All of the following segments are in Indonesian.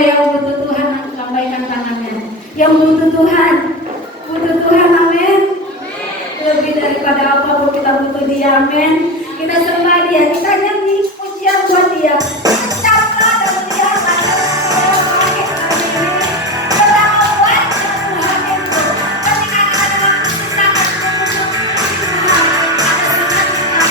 yang butuh Tuhan lambaikan tangannya. Yang butuh Tuhan, amin. Lebih daripada apapun kita butuh Dia, amin. Kita sembah Dia, kita nyanyi pujian buat Dia. Ucaplah dan lihatlah betapa kuatnya Tuhan itu. Ketika kita dalam kesusahan menuju Tuhan, ada sukacita.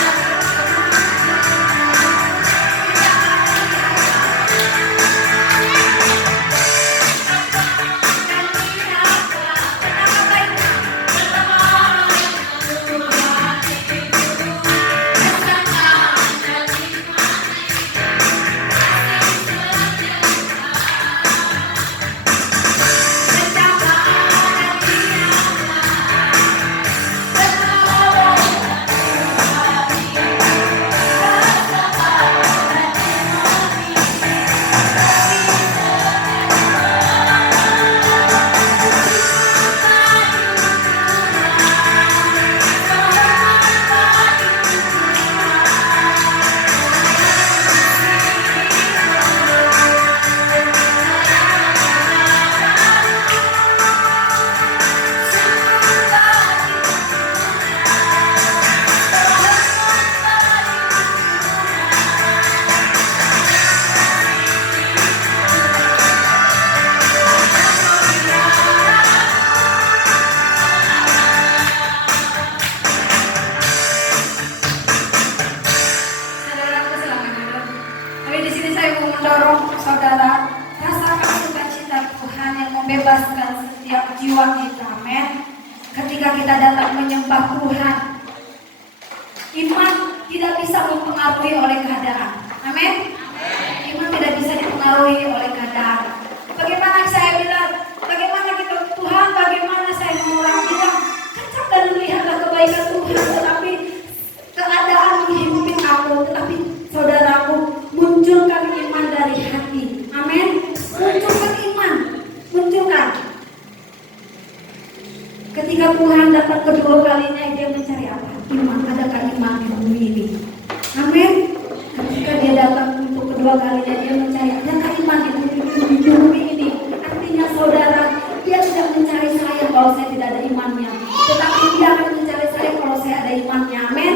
Bebaskan setiap jiwa kita, amin. Ketika kita datang menyembah Tuhan, iman tidak bisa mempengaruhi oleh keadaan, amin. Iman tidak bisa dipengaruhi oleh keadaan. Bagaimana saya bilang, bagaimana kita Tuhan, bagaimana saya mau orang bilang kecap dan melihatlah kebaikan Tuhan, tetapi keadaan menghimpit aku, tetapi saudaraku, munculkan iman dari hati, amin. Munculkan iman. Munculkan. Ketika Tuhan datang kedua kalinya, Dia mencari apa? Iman. Adakah iman di bumi ini? Amin. Ketika Dia datang untuk kedua kalinya, Dia mencari adakah iman di bumi ini? Artinya saudara, Dia tidak mencari saya kalau saya tidak ada imannya, tetapi Dia akan mencari saya kalau saya ada imannya. Amin.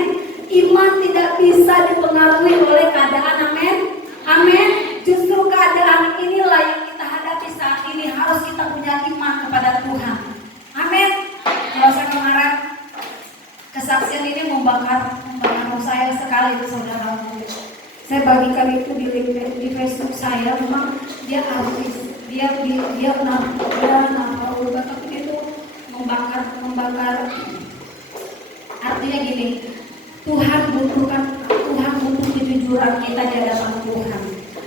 Iman tidak bisa dipengaruhi oleh keadaan. Amin. Amin. Justru keadaan inilah yang kita hadapi saat ini, harus kita punya iman kepada Tuhan. Amin. Kalau saya kemarin kesaksian ini membakar saya sekali, saudaraku. Saya bagikan itu di Facebook saya. Memang dia artis, dia narkoba, tapi itu membakar. Artinya gini, Tuhan butuh kejujuran kita di hadapan Tuhan.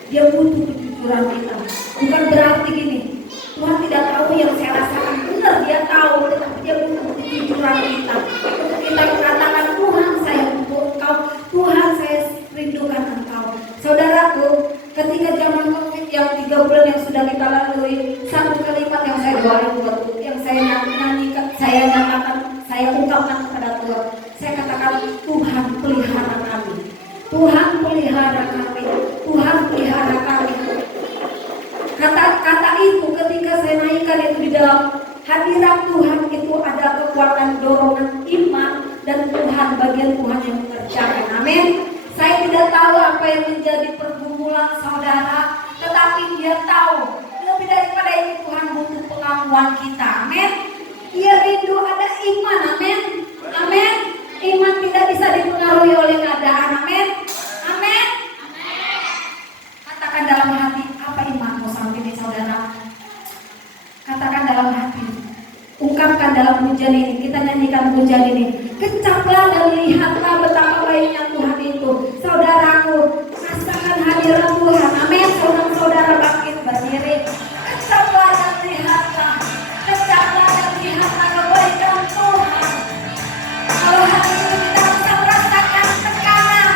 Dia butuh kejujuran kita. Bukan berarti gini, Tuhan tidak tahu yang saya rasakan. Benar, Dia tahu, tetapi Dia butuh kejujuran kita. Untuk kita mengatakan, Tuhan saya butuh Engkau, Tuhan saya rindukan Engkau. Saudaraku, ketika zaman COVID yang 3 bulan yang sudah kita lalui, satu kalimat yang saya doain buat Tuhan, yang saya nyanyikan, saya nyatakan, saya ungkapkan kepada Tuhan. Saya katakan, Tuhan pelihara kami. Tuhan pelihara kami. Tuhan pelihara kami. Kata itu ketika saya naikkan itu di dalam hadirat Tuhan, itu ada kekuatan dorongan iman, dan Tuhan, bagian Tuhan yang mengerjakan. Amin. Saya tidak tahu apa yang menjadi pergumulan saudara, tetapi Dia tahu. Lebih daripada itu, Tuhan butuh pengakuan kita. Amin. Dia rindu ada iman. Amin. Amin. Iman tidak bisa dipengaruhi oleh keadaan. Amin. Amin. Katakan dalam hati, apa imanmu saat ini, saudara? Katakan dalam hati. Ungkapkan dalam pujian ini. Kita nyanyikan pujian ini. Kecaplah dan lihatlah betapa baiknya Tuhan itu. Saudaraku, rasakan hadirat Tuhan. Amin. Saudara-saudara bangkit berdiri. Kecaplah dan lihatlah. Kecaplah dan lihatlah kebaikan Tuhan. Kalau hari ini kita bisa merasakan tekanan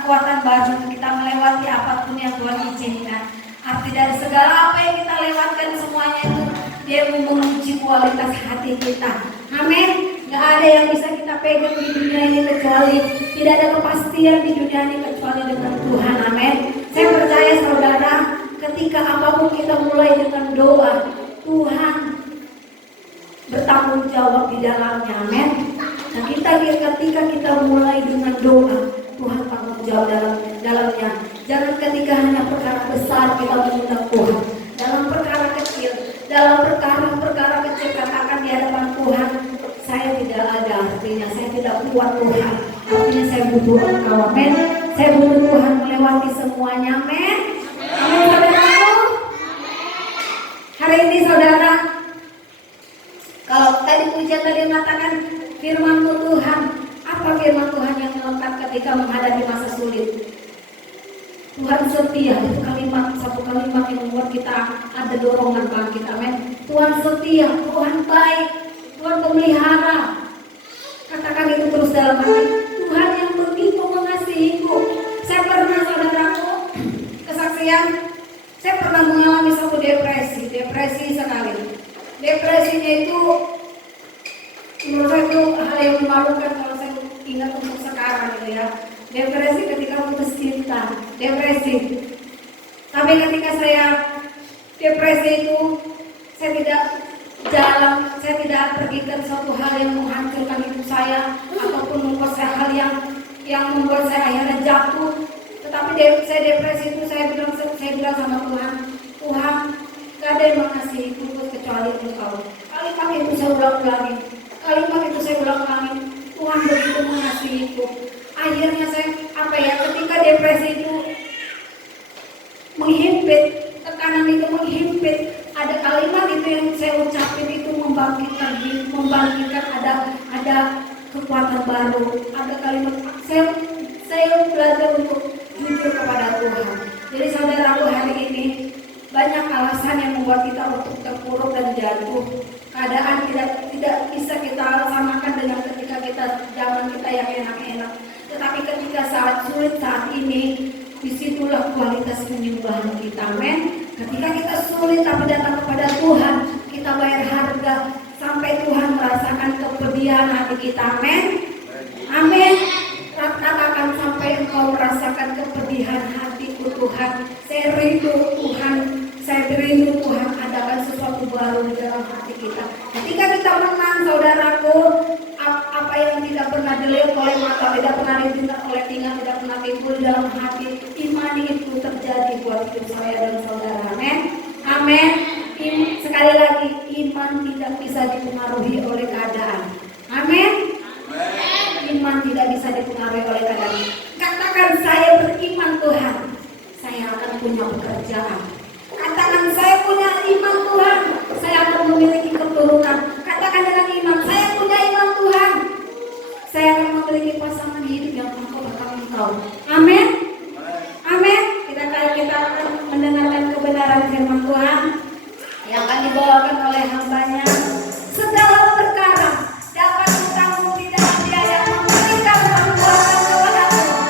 kekuatan baru, kita melewati apapun yang Tuhan izinkan. Arti dari segala apa yang kita lewatkan semuanya itu dia menguji kualitas hati kita. Amin. Gak ada yang bisa kita pegang di dunia ini kecuali, tidak ada kepastian di dunia ini kecuali dengan Tuhan. Amin. Saya percaya saudara, ketika apapun kita mulai dengan doa, Tuhan bertanggung jawab di dalamnya. Amin. Nah ketika kita mulai dengan doa, Tuhan tanggung jawab dalamnya. Jangan ketika hanya perkara besar kita mengundang Tuhan. Dalam perkara kecil, dalam perkara kecil katakan di hadapan Tuhan, saya tidak ada artinya, saya tidak kuat Tuhan. Artinya saya butuh Engkau. Amin. Saya butuh Tuhan melewati semuanya. Amin. Amin saudaraku. Hari ini saudara, kalau tadi pujian tadi mengatakan firman-Mu Tuhan, apa firman Tuhan yang melekat ketika menghadapi masa sulit? Tuhan setia, itu satu kalimat yang membuat kita ada dorongan bangkit. Amin. Tuhan setia, Tuhan baik, Tuhan pemelihara. Katakan itu terus dalam hati. Tuhan yang begitu mengasihiku. Saya pernah saudaraku kesaksian, saya pernah mengalami satu depresi sekali. Depresinya itu menurut saya itu hal yang memalukan kalau saya ingat untuk sekarang gitu ya. Depresi ketika putus cinta, depresi. Tapi ketika saya depresi itu, saya tidak pergi ke suatu hal yang menghancurkan hidup saya ataupun membuat saya hal yang membuat saya akhirnya jatuh. Tetapi saya depresi itu saya bilang sama Tuhan, Tuhan, gak ada yang mengasihiku kecuali Engkau. Kalimat itu saya ulang-ulangin. Tuhan begitu mengasihiku. Akhirnya ketika depresi itu menghimpit, tekanan itu menghimpit, ada kalimat itu yang saya ucapin itu membangkitkan ada kekuatan baru, ada kalimat saya belajar untuk jujur kepada Tuhan. Jadi saudaraku, hari ini banyak alasan yang membuat kita untuk terpuruk dan jatuh. Keadaan tidak bisa kita samakan dengan ketika zaman kita yang enak-enak. Tetapi ketika saat sulit saat ini, disitulah kualitas penyembahan kita. Amin. Ketika kita sulit tapi datang kepada Tuhan, kita bayar harga sampai Tuhan merasakan kepedihan hati kita. Amin. Amin. Katakan sampai Engkau merasakan kepedihan hatiku Tuhan. Saya rindu Tuhan adakan sesuatu baru di dalam hati kita. Ketika kita menang saudaraku, apa yang tidak pernah dilihat oleh mata, tidak pernah didengar oleh telinga, tidak pernah timbul di dalam hati, iman itu terjadi buat hidup saya dan saudara. Amin. Amin. Sekali lagi, iman tidak bisa dipengaruhi oleh keadaan. Amin. Iman tidak bisa dipengaruhi oleh keadaan. Katakan saya beriman Tuhan, saya akan punya pekerjaan. Katakan saya punya iman Tuhan, saya akan memiliki keturunan. Katakan dengan iman, saya punya iman Tuhan, saya akan memiliki pasangan hidup yang Engkau bertanggung jawab. Amin. Amin. Kita akan mendengarkan kebenaran firman Tuhan yang akan dibawakan oleh hambanya. Segala perkara dapat ditanggung di dalam Dia yang memberikan kekuatan kepadaku.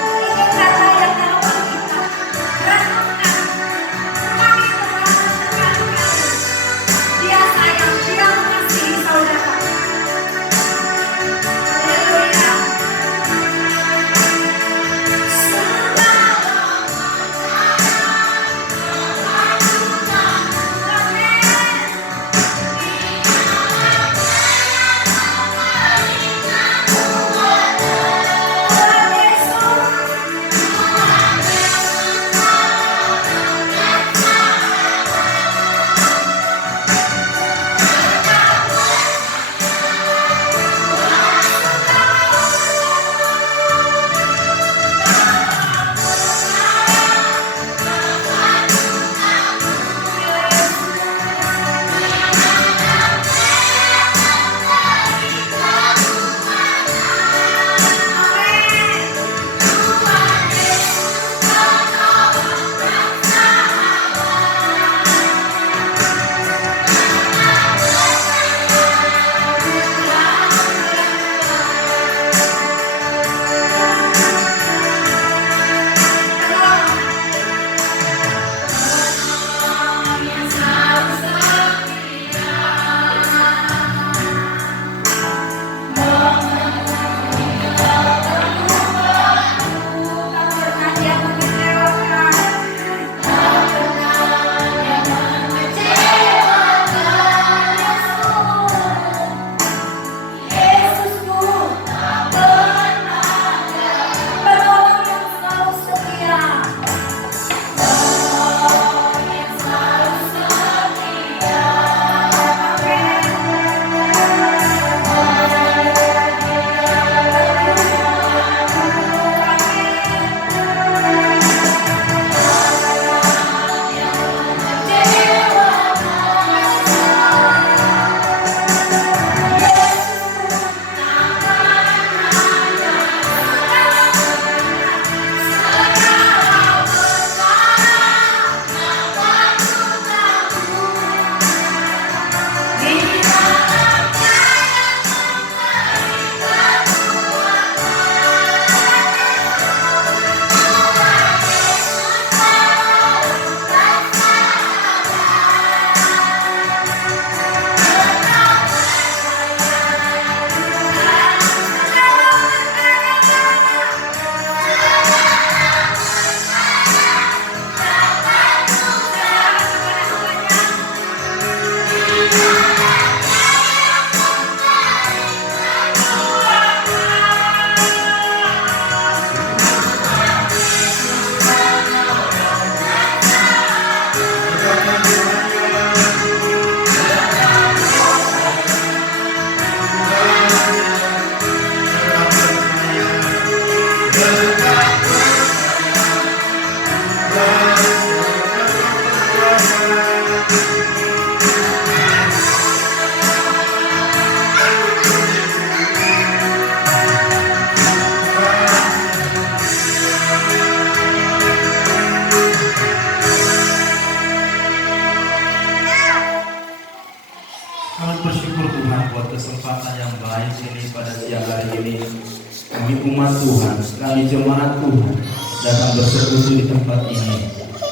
umat Tuhan, kami jemaat Tuhan datang bersekutu di tempat ini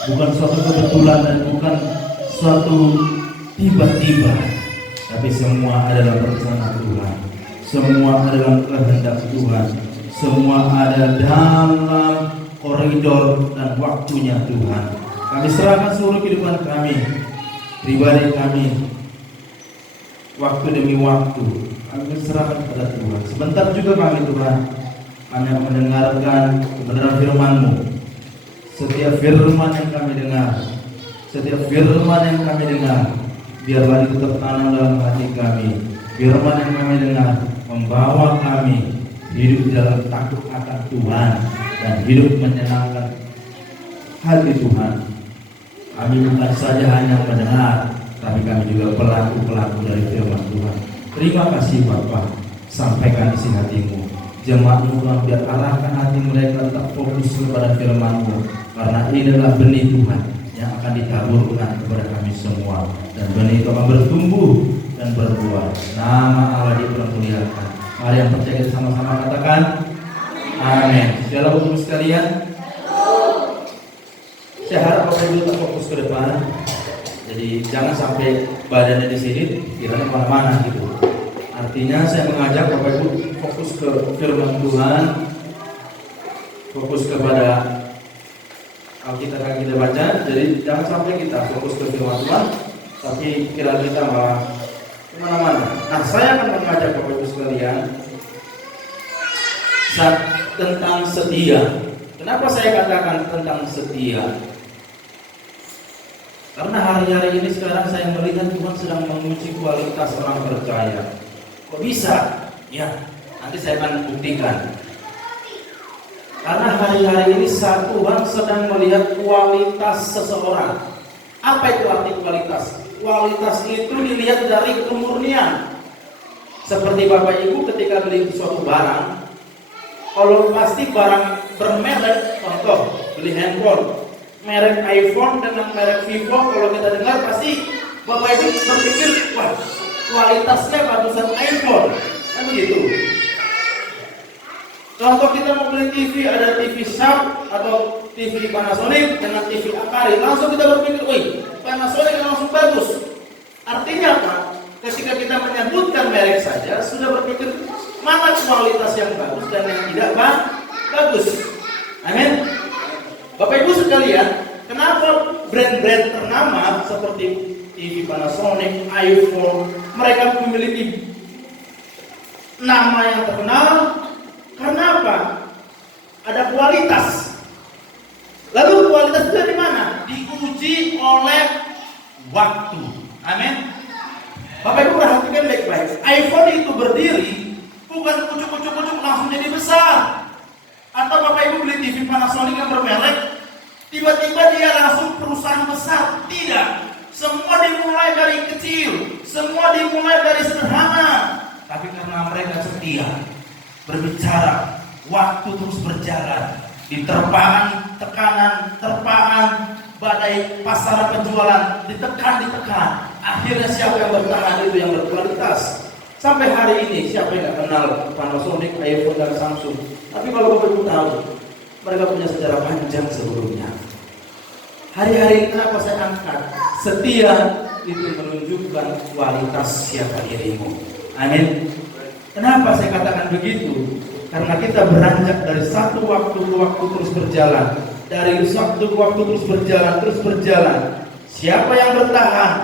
bukan suatu kebetulan dan bukan suatu tiba-tiba, tapi semua adalah rencana Tuhan, semua adalah kehendak Tuhan, semua ada dalam koridor dan waktunya Tuhan. Kami serahkan seluruh kehidupan kami, pribadi kami, waktu demi waktu kami serahkan kepada Tuhan. Sebentar juga kami Tuhan hanya mendengarkan kebenaran firman-Mu. Setiap firman yang kami dengar, setiap firman yang kami dengar, biarlah itu tertanam dalam hati kami. Firman yang kami dengar membawa kami hidup dalam takut akan Tuhan dan hidup menyenangkan hati Tuhan. Kami bukan saja hanya mendengar, tapi kami juga pelaku-pelaku dari firman Tuhan. Terima kasih Bapa, sampaikan isi hati-Mu. Jemaat-Mu biar arahkan hati mereka tetap fokus kepada firman-Mu, karena ini adalah benih Tuhan yang akan ditaburkan kepada kami semua, dan benih itu akan bertumbuh dan berbuah. Nama Allah dipermuliakan. Mari yang percaya sama-sama katakan amin. Dalam hukum sekalian, saya harap Bapak Ibu tetap fokus ke depan. Jadi jangan sampai badannya di sini, kiranya mana-mana gitu. Artinya saya mengajak Bapak Ibu fokus ke firman Tuhan, fokus kepada Alkitab yang kita baca. Jadi jangan sampai kita fokus ke firman Tuhan, tapi kira kita malah kemana-mana. Nah, saya akan mengajak Bapak Ibu sekalian tentang setia. Kenapa saya katakan tentang setia? Karena hari-hari ini sekarang saya melihat Tuhan sedang menguji kualitas orang percaya. Kok bisa? Ya, nanti saya akan buktikan. Karena hari-hari ini Tuhan sedang melihat kualitas seseorang. Apa itu arti kualitas? Kualitas itu dilihat dari kemurnian. Seperti Bapak Ibu ketika beli suatu barang, kalau pasti barang bermerek, contoh beli handphone, merek iPhone dengan merek Vivo, kalau kita dengar pasti Bapak Ibu berpikir, wah kualitasnya bagusan iPhone, kan begitu. Contoh kita mau beli TV, ada TV Sharp atau TV Panasonic dengan TV Akari, langsung kita berpikir, wih Panasonic langsung bagus. Artinya apa? Ketika kita menyebutkan merek saja sudah berpikir mana kualitas yang bagus dan yang tidak bagus. Amin. Bapak Ibu sekalian, kenapa brand-brand ternama seperti TV Panasonic, iPhone, mereka memiliki nama yang terkenal? Karena apa? Ada kualitas. Lalu kualitas itu dari mana? Diuji oleh waktu. Amin. Bapak Ibu perhatikan baik-baik. iPhone itu berdiri bukan kucuk-kucuk langsung jadi besar. Atau Bapak Ibu beli TV Panasonic yang bermerek, tiba-tiba dia langsung perusahaan besar. Tidak. Semua dimulai dari kecil, semua dimulai dari sederhana. Tapi karena mereka setia, berbicara, waktu terus berjalan. Diterpaan, tekanan, terpaan, badai pasar penjualan, ditekan. Akhirnya siapa yang bertahan itu yang berkualitas. Sampai hari ini siapa yang tidak kenal Panasonic, iPhone dan Samsung? Tapi kalau Bapak Ibu tahu, mereka punya sejarah panjang sebelumnya. Hari-hari ini kenapa saya angkat? Setia itu menunjukkan kualitas siapa dirimu. Amin. Kenapa saya katakan begitu? Karena kita beranjak dari satu waktu ke waktu terus berjalan. Dari waktu ke waktu terus berjalan. Siapa yang bertahan?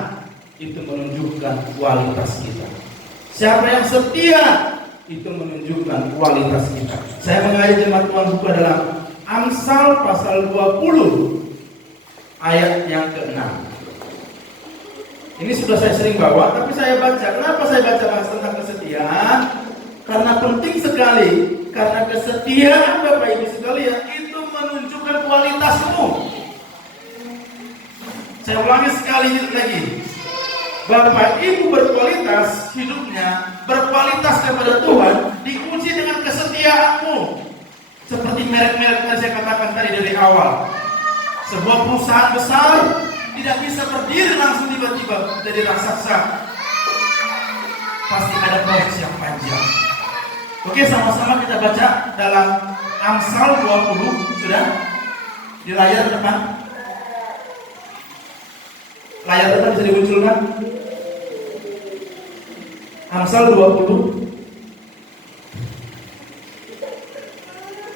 Itu menunjukkan kualitas kita. Siapa yang setia? Itu menunjukkan kualitas kita. Saya mengajak jemaat Tuhan buka dalam Amsal pasal 20 ayat yang ke-6. Ini sudah saya sering bawa, tapi saya baca. Kenapa saya baca bahas tentang kesetiaan? Karena penting sekali. Karena kesetiaan Bapak Ibu sekalian itu menunjukkan kualitasmu. Saya ulangi sekali lagi. Bapak Ibu berkualitas hidupnya, berkualitas kepada Tuhan, diuji dengan kesetiaanmu. Seperti merek-merek yang saya katakan tadi dari awal. Sebuah perusahaan besar tidak bisa berdiri langsung tiba-tiba jadi raksasa. Pasti ada proses yang panjang. Oke, sama-sama kita baca dalam Amsal 20. Sudah? Di layar depan. Layar depan bisa dimunculkan. Amsal 20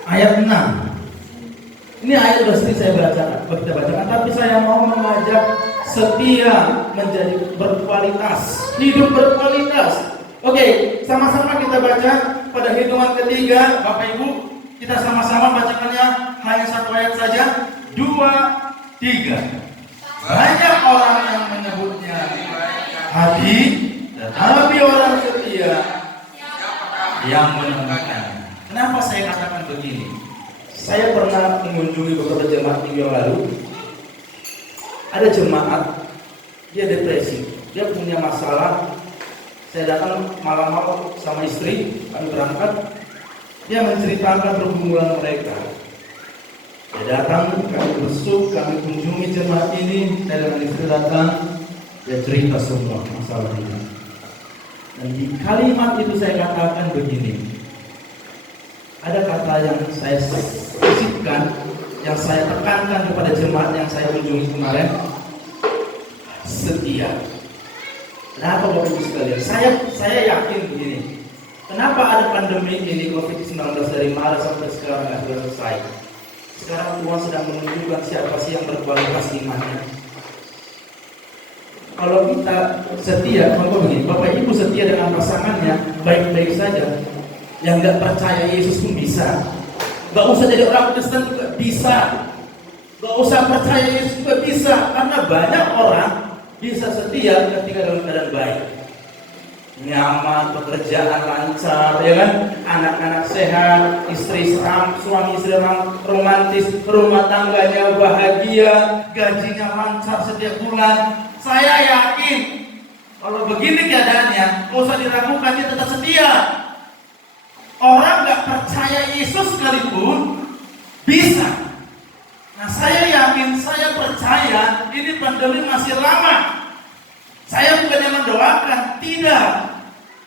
ayat 6. Ini ayat sudah sering saya kita bacakan, tapi saya mau mengajak setia menjadi berkualitas, hidup berkualitas. Oke, sama-sama kita baca pada hitungan ketiga, Bapak Ibu, kita sama-sama bacakannya hanya satu ayat saja. 2, 3. Banyak orang yang menyebutnya hati, tetapi orang setia yang menemukan. Kenapa saya katakan begini? Saya pernah mengunjungi beberapa jemaat minggu yang lalu. Ada jemaat, dia depresi, dia punya masalah. Saya datang malam-malam sama istri, kami berangkat. Dia menceritakan pergumulan mereka. Dia datang, kami besuk, kami kunjungi jemaat ini. Saya dengan istri datang, dia cerita semua masalah ini. Dan di kalimat itu saya katakan begini. Ada kata yang saya sisipkan, yang saya tekankan kepada jemaat yang saya kunjungi kemarin, setia. Kenapa Bapak Ibu sekalian? Saya yakin begini. Kenapa ada pandemi ini COVID-19 dari Maret sampai sekarang nggak selesai? Sekarang Tuhan sedang menunjukkan siapa sih yang berkualitas imannya. Kalau kita setia, contoh begini, Bapak Ibu setia dengan pasangannya baik-baik saja. Yang nggak percaya Yesus pun bisa. Nggak usah jadi orang Kristen juga bisa. Nggak usah percaya Yesus juga bisa. Karena banyak orang bisa setia ketika dalam keadaan baik, nyaman, pekerjaan lancar, ya kan, anak-anak sehat, istri seram, suami istri romantis, rumah tangganya bahagia, gajinya lancar setiap bulan. Saya yakin kalau begini keadaannya, nggak usah diragukan, dia tetap setia. Orang nggak percaya Yesus sekalipun bisa. Nah, saya yakin, saya percaya ini pandemi masih lama. Saya bukannya mendoakan, tidak.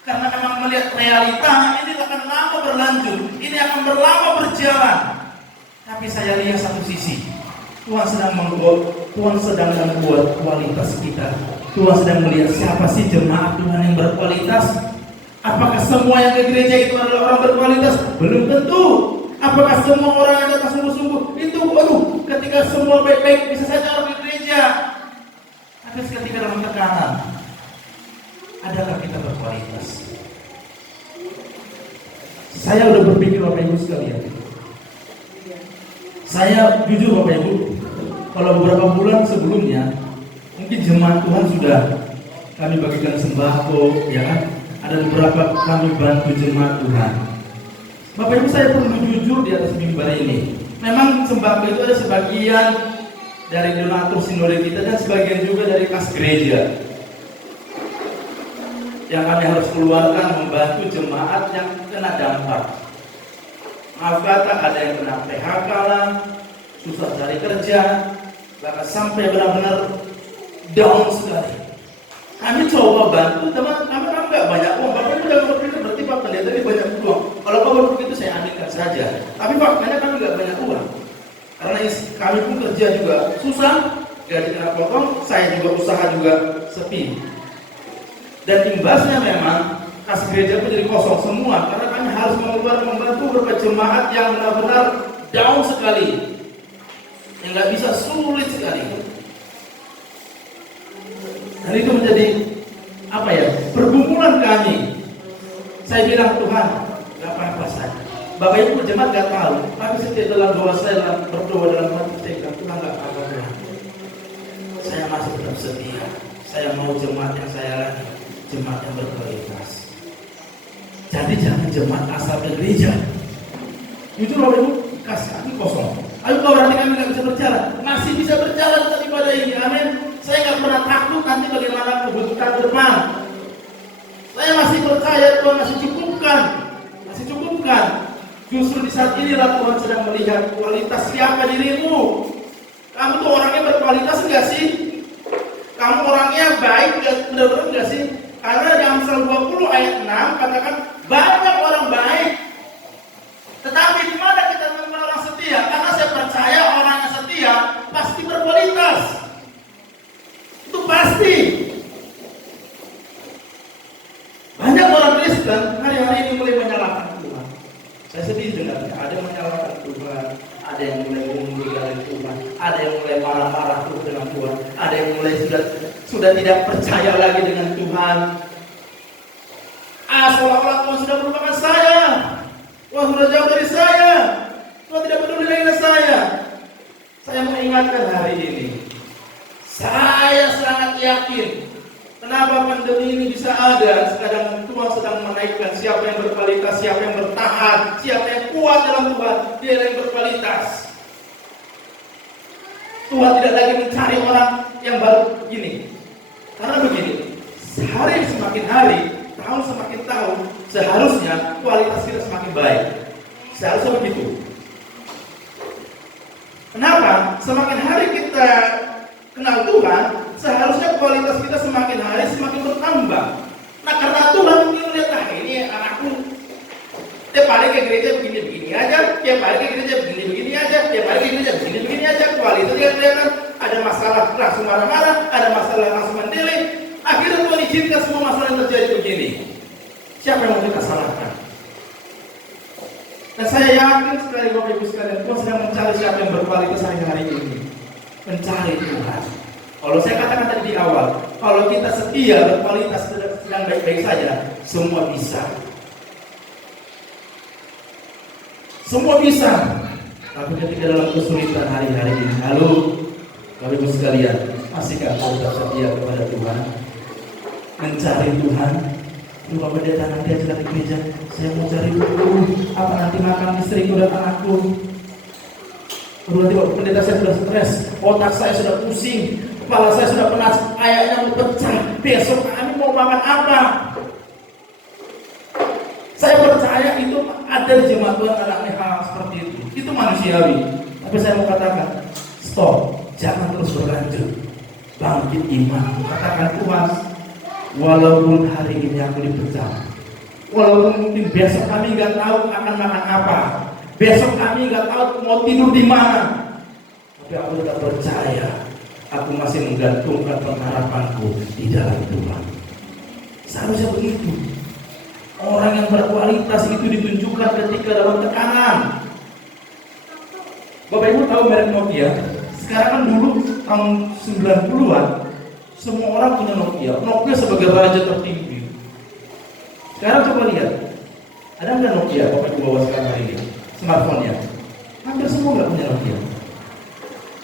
Karena memang melihat realita, ini akan lama berlanjut, ini akan berlama berjalan. Tapi saya lihat satu sisi, Tuhan sedang membuat kualitas kita. Tuhan sedang melihat siapa sih jemaat Tuhan yang berkualitas. Apakah semua yang ke gereja itu adalah orang berkualitas? Belum tentu. Apakah semua orang yang datang sungguh-sungguh? Itu, ketika semua baik-baik bisa saja orang di gereja. Tapi ketika dalam tekanan, adakah kita berkualitas? Saya udah berpikir Bapak Ibu sekalian. Saya jujur Bapak Ibu, kalau beberapa bulan sebelumnya, mungkin jemaat Tuhan sudah kami bagikan sembako, ya kan? Ada beberapa kami bantu jemaat Tuhan. Bapak Ibu, saya perlu jujur di atas mimbar ini. Memang sembako itu ada sebagian dari donatur sinode kita dan sebagian juga dari kas gereja yang kami harus keluarkan membantu jemaat yang kena dampak. Maaf kata, ada yang kena PHK lah, susah cari kerja, bahkan sampai benar-benar down sekali. Kami coba bantu teman, kami nggak banyak uang. Bapak Ibu jangan berpikir berarti Pak Pendeta ini banyak uang. Kalau Bapak begitu saya aminkan saja. Tapi faktanya kami nggak banyak uang. Karena kami pun kerja juga susah, gaji kena potong, saya juga usaha juga sepi. Dan imbasnya memang kas gereja pun jadi kosong semua. Karena kami harus membantu beberapa jemaat yang benar-benar down sekali, yang nggak bisa, sulit sekali. Dan itu menjadi pergumulan kami. Saya bilang, Tuhan, gak apa-apa saya. Bapak Ibu jemaat gak tahu, tapi setiap dalam doa saya, dalam berdoa dalam hati saya bilang, Tuhan gak apa-apa Tuhan. Saya masih tetap setia. Saya mau jemaat yang saya layani, jemaat yang berkualitas. Jadi jangan jemaat asal ke gereja. Jujur Bapak Ibu, kas kami kosong. Ayo kau berarti kami gak bisa berjalan. Masih bisa berjalan tapi pada ini, amin. Saya nggak pernah takut nanti bagaimana kebutuhan depan. Saya masih percaya Tuhan masih cukupkan. Justru di saat inilah Tuhan sedang melihat kualitas siapa dirimu. Kamu tuh orangnya berkualitas enggak sih? Kamu orangnya baik benar-benar enggak sih? Karena di Amsal 20 ayat 6 katakan banyak orang baik ada yang mulai marah-marah dengan Tuhan, ada yang mulai sudah tidak percaya lagi dengan Tuhan. Seolah-olah Tuhan sudah melupakan saya, Tuhan sudah jauh dari saya, Tuhan tidak peduli lagi dengan saya. Saya mau ingatkan hari ini, saya sangat yakin kenapa pandemi ini bisa ada. Sekarang Tuhan sedang menaikkan siapa yang berkualitas, siapa yang bertahan, siapa yang kuat dalam Tuhan, dia yang berkualitas. Tuhan tidak lagi mencari orang yang baru begini. Karena begini, hari semakin hari, tahun semakin tahun, seharusnya kualitas kita semakin baik. Seharusnya begitu. Kenapa? Semakin hari kita kenal Tuhan, seharusnya kualitas kita semakin hari semakin bertambah. Nah, karena Tuhan mungkin melihat, ini anakku tiap hari ke gereja begini-begini aja, tiap hari ke gereja begini-begini aja, tiap hari ke gereja begini-begini aja, kualitasnya kelihatan, ada masalah langsung marah-marah, ada masalah langsung mendelik. Akhirnya Tuhan izinkan semua masalah yang terjadi begini. Siapa yang mau kita salahkan? Dan saya yakin sekali Bapak Ibu sekalian, Tuhan sedang mencari siapa yang berkualitas hari-hari ini. Mencari Tuhan. Kalau saya katakan tadi di awal, kalau kita setia berkualitas sedang baik-baik saja, semua bisa. Semua bisa. Tapi ketika dalam kesulitan hari-hari ini, lalu Bapak Ibu sekalian, masihkah kita tetap setia kepada Tuhan? Mencari Tuhan. Lupa pendeta nanti aja di gereja, saya mau cari dulu apa nanti makan istriku dan anakku. Nanti Bapak pendeta saya sudah stres, otak saya sudah pusing, kepala saya sudah panas, kayaknya mau pecah. Besok kami mau makan apa? Saya percaya itu ada di jemaat Tuhan anaknya hal seperti itu. Itu manusiawi. Tapi saya mau katakan, stop, jangan terus berlanjut. Bangkit iman, katakan Tuhan, walaupun hari ini aku dipecat, walaupun mungkin besok kami nggak tahu akan makan apa, besok kami nggak tahu mau tidur di mana, tapi aku tetap percaya, aku masih menggantungkan pengharapanku di dalam Tuhan. Seharusnya begitu. Orang yang berkualitas itu ditunjukkan ketika dalam tekanan. Bapak Ibu tahu merek Nokia? Sekarang kan dulu tahun 90-an semua orang punya Nokia. Nokia sebagai raja tertinggi. Sekarang coba lihat, ada nggak Nokia Bapak Ibu bawa sekarang hari ini? Smartphone-nya hampir semua nggak punya Nokia.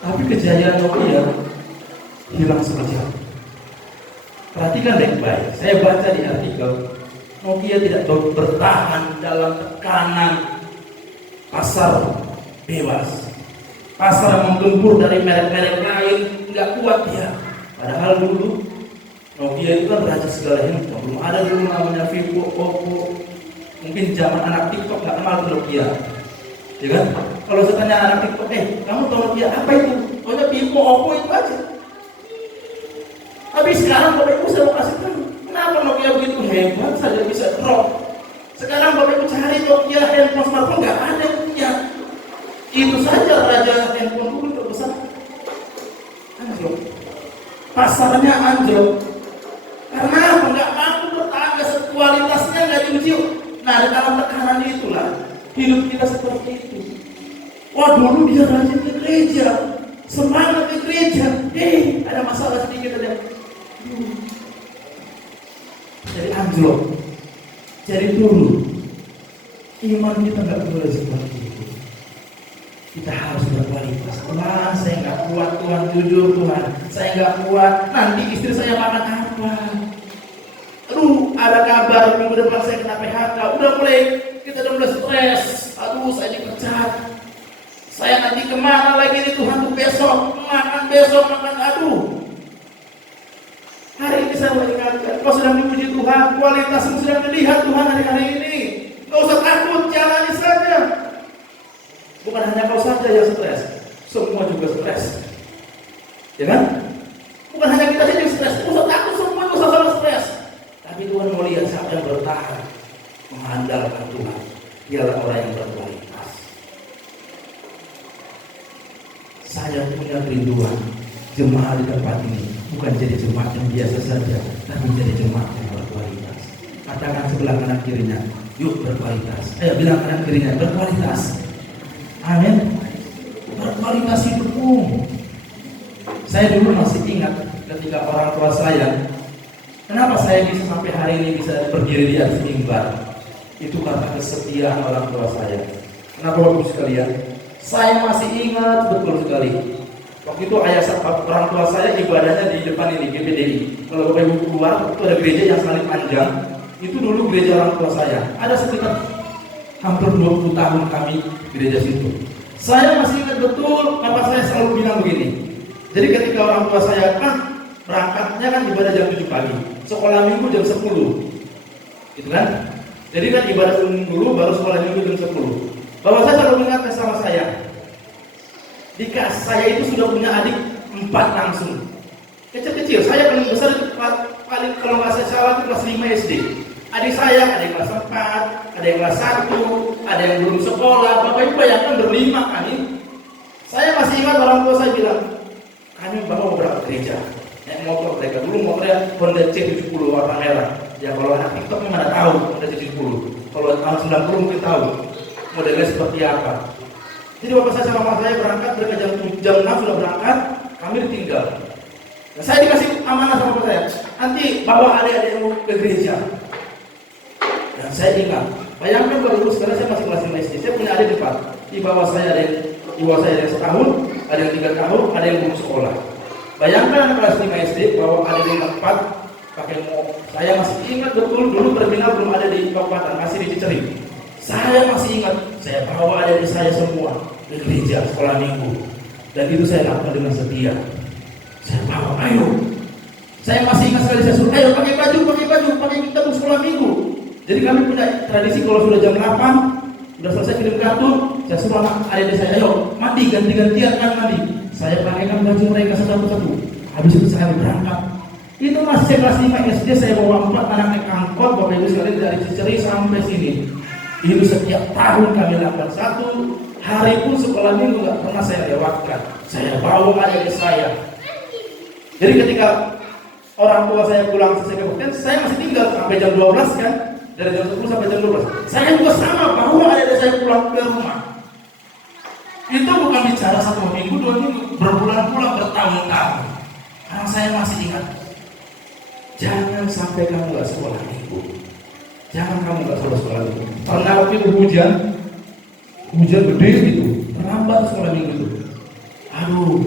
Tapi kejayaan Nokia hilang sekejap. Perhatikan baik-baik. Saya baca di artikel, Nokia tidak bertahan dalam tekanan pasar bebas. Pasar menggempur dari merek-merek lain, nggak kuat dia. Padahal dulu Nokia itu kan raja segala handphone. Belum ada dulu namanya Vivo, Oppo. Mungkin zaman anak TikTok nggak kenal Nokia, ya kan? Kalau saya tanya anak TikTok, kamu tahu Nokia apa itu? Pokoknya Vivo, Oppo itu aja. Tapi sekarang Bapak Ibu saya mau kasih tahu, kenapa Nokia begitu hebat saja bisa drop. Sekarang Bapak Ibu cari Nokia handphone smartphone nggak ada yang punya. Itu saja raja handphone dulu terbesar anjlok. Pasarnya anjlok. Karena apa? Nggak mampu bertahan, kualitasnya nggak diuji. Nah, di dalam tekanan itulah hidup kita seperti itu. Wah, dulu dia rajin ke gereja, semangat ke gereja. Ada masalah sedikit aja. Jadi anjlok, jadi turun. Iman kita nggak boleh seperti itu. Kita harus berkualitas. Tuhan, saya nggak kuat Tuhan, jujur Tuhan, saya nggak kuat. Nanti istri saya makan apa? Aduh, ada kabar minggu depan saya kena PHK. Kita udah mulai stres. Aduh, saya dipecat. Saya nanti kemana lagi nih Tuhan tuh besok makan. Aduh. Hari ini saya mau ingatkan, kau sedang dipuji Tuhan, kualitasmu sedang dilihat Tuhan hari ini. Kau usah takut, jalani saja. Bukan hanya kau saja yang stres, semua juga stres, ya kan? Bukan hanya kita saja yang stres, usah takut, semua juga sama stres. Tapi Tuhan mau lihat siapa yang bertahan, mengandalkan Tuhan. Dialah orang yang berkualitas. Saya punya kerinduan jemaat di tempat ini bukan jadi jemaat yang biasa saja, tapi jadi jemaat yang berkualitas. Katakan sebelah kanan kirinya, yuk berkualitas. Bilang kanan kirinya berkualitas. Amin. Berkualitas hidupmu kampung. Saya dulu masih ingat ketika orang tua saya, kenapa saya bisa sampai hari ini bisa berdiri di atas mimbar? Itu karena kesetiaan orang tua saya. Kenapa Bapak sekalian? Saya masih ingat betul sekali. Waktu itu orang tua saya ibadahnya di depan ini GPDI. Kalau Bapak Ibu keluar, itu ada gereja yang sangat panjang. Itu dulu gereja orang tua saya. Ada sekitar hampir 20 tahun kami gereja situ. Saya masih ingat betul, bapak saya selalu bilang begini. Jadi ketika orang tua saya berangkatnya kan ibadah jam 7 pagi, sekolah minggu jam 10, gitu kan? Jadi kan ibadah dulu baru sekolah minggu jam 10. Bapak saya selalu mengingatkan sama saya. Di kelas saya itu sudah punya adik 4 langsung. Kecil-kecil, saya paling besar itu paling kalau nggak salah itu kelas 5 SD. Adik saya ada yang kelas 4, ada yang kelas 1, ada yang belum sekolah. Bapak Ibu bayangkan berlima kami. Saya masih ingat orang tua saya bilang, kami bawa berapa gereja. Naik motor mereka dulu motornya Honda C70 warna merah. Ya kalau anak TikTok mana tahu Honda C70. Kalau tahun 90 mungkin tahu modelnya seperti apa. Jadi bapak saya sama mama saya berangkat, mereka jam 6 sudah berangkat, kami ditinggal. Nah, saya dikasih amanah sama bapak saya, nanti bawa adik-adikmu ke gereja. Dan saya ingat, bayangkan baru sekarang saya masih kelas 5 SD, saya punya adik 4. Di bawah saya ada yang setahun, ada yang 3 tahun, ada yang belum sekolah. Bayangkan anak kelas 5 SD bawa adik yang 4 pakai mobil. Saya masih ingat betul dulu terminal belum ada di Kabupaten, masih di Ciceri. Saya masih ingat, saya bawa adik saya semua ke gereja sekolah minggu. Dan itu saya lakukan dengan setia. Saya bawa, ayo. Saya masih ingat sekali, saya suruh, ayo pakai baju, kita ke sekolah minggu. Jadi kami punya tradisi kalau sudah jam 8, sudah selesai kirim kartu, saya suruh adik saya, ayo mandi, ganti-gantian kan mandi. Saya pakaikan baju mereka satu-satu. Habis itu saya berangkat. Itu masih saya kelas 5 SD, saya bawa 4 anak naik angkot, Bapak Ibu sekalian dari Ciceri sampai sini. Itu setiap tahun kami lakukan, satu hari pun sekolah minggu nggak pernah saya lewatkan. Saya bawa adik saya. Jadi ketika orang tua saya pulang selesai kabupaten, saya masih tinggal sampai jam 12 kan, dari jam 10 sampai jam 12. Saya juga sama, bawa adik saya pulang ke rumah. Itu bukan bicara 1 minggu, 2 minggu, berbulan-bulan, bertahun-tahun. Karena saya masih ingat, jangan sampai kamu nggak sekolah minggu. Jangan kamu nggak sekolah minggu. Pernah waktu itu hujan gede gitu, terlambat sekolah minggu itu. Aduh,